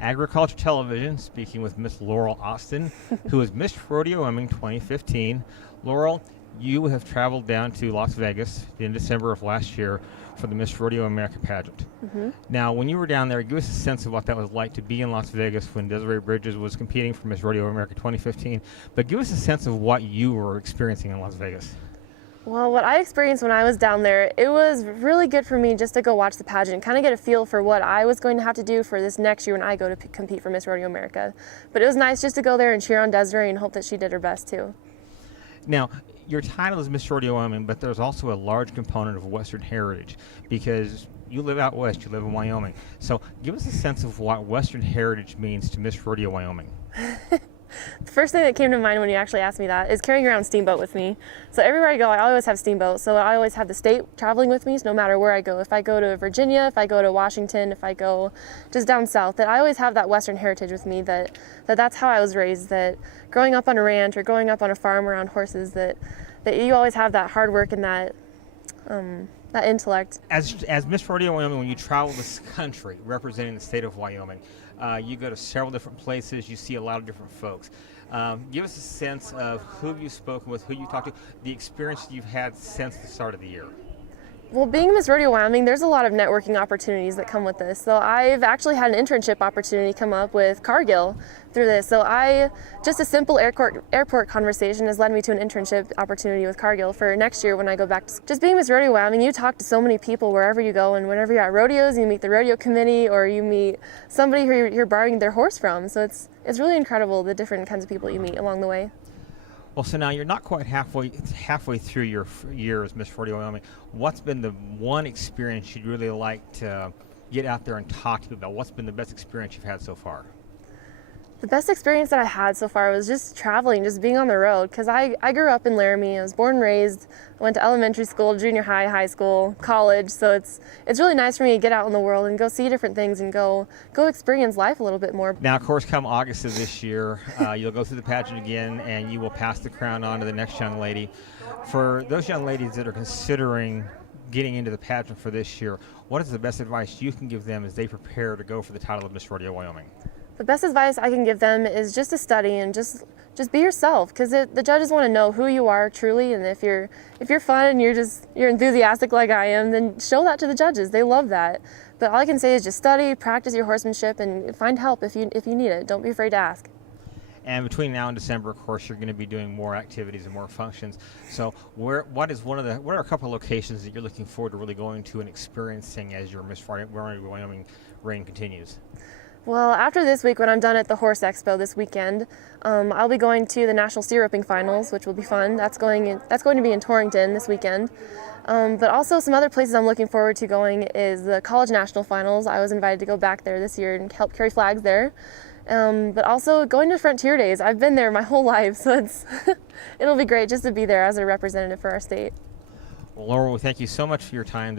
Agriculture Television, speaking with Miss Laurel Austin, who is Miss Rodeo Wyoming 2015. Laurel, you have traveled down to Las Vegas in December of last year for the Miss Rodeo America pageant. Now, when you were down there, give us a sense of what that was like to be in Las Vegas when Desiree Bridges was competing for Miss Rodeo America 2015. But give us a sense of what you were experiencing in Las Vegas. Well, what I experienced when I was down there, it was really good for me just to go watch the pageant, kind of get a feel for what I was going to have to do for this next year when I go to compete for Miss Rodeo America. But it was nice just to go there and cheer on Desiree and hope that she did her best too. Now, your title is Miss Rodeo Wyoming, but there's also a large component of Western heritage because you live out west, you live in Wyoming. So give us a sense of what Western heritage means to Miss Rodeo Wyoming. The first thing that came to mind when you actually asked me that is carrying around steamboat with me. So everywhere I go, I always have steamboat. So I always have the state traveling with me, so no matter where I go. If I go to Virginia, if I go to Washington, if I go just down south, that I always have that Western heritage with me, that's how I was raised, that growing up on a ranch or growing up on a farm around horses, that you always have that hard work and that intellect. As Miss Rodeo Wyoming, when you travel this country representing the state of Wyoming, you go to several different places, you see a lot of different folks. Give us a sense of who you've spoken with, who you talked to, the experience you've had since the start of the year. Well, being Miss Rodeo Wyoming, there's a lot of networking opportunities that come with this. So I've actually had an internship opportunity come up with Cargill through this. So just a simple airport conversation has led me to an internship opportunity with Cargill for next year when I go back to school. Just being Miss Rodeo Wyoming, you talk to so many people wherever you go, and whenever you're at rodeos, you meet the rodeo committee or you meet somebody who you're borrowing their horse from. So it's really incredible the different kinds of people you meet along the way. Well, so now you're not quite halfway through your year as Miss Rodeo Wyoming. What's been the one experience you'd really like to get out there and talk to people about? What's been the best experience you've had so far? The best experience that I had so far was just traveling, just being on the road, because I grew up in Laramie. I was born and raised. I went to elementary school, junior high, high school, college, so it's really nice for me to get out in the world and go see different things and go experience life a little bit more. Now, of course, come August of this year, you'll go through the pageant again and you will pass the crown on to the next young lady. For those young ladies that are considering getting into the pageant for this year, what is the best advice you can give them as they prepare to go for the title of Miss Rodeo Wyoming? The best advice I can give them is just to study and just be yourself, because the judges want to know who you are truly, and if you're fun and you're enthusiastic like I am, then show that to the judges. They love that. But all I can say is just study, practice your horsemanship, and find help if you need it. Don't be afraid to ask. And between now and December, of course, you're going to be doing more activities and more functions. So what are a couple of locations that you're looking forward to really going to and experiencing as your Miss Rodeo Wyoming reign continues? Well, after this week, when I'm done at the Horse Expo this weekend, I'll be going to the National Steer Roping Finals, which will be fun. That's going to be in Torrington this weekend. But also some other places I'm looking forward to going is the College National Finals. I was invited to go back there this year and help carry flags there. But also going to Frontier Days. I've been there my whole life, so it'll be great just to be there as a representative for our state. Well, Laurel, we thank you so much for your time.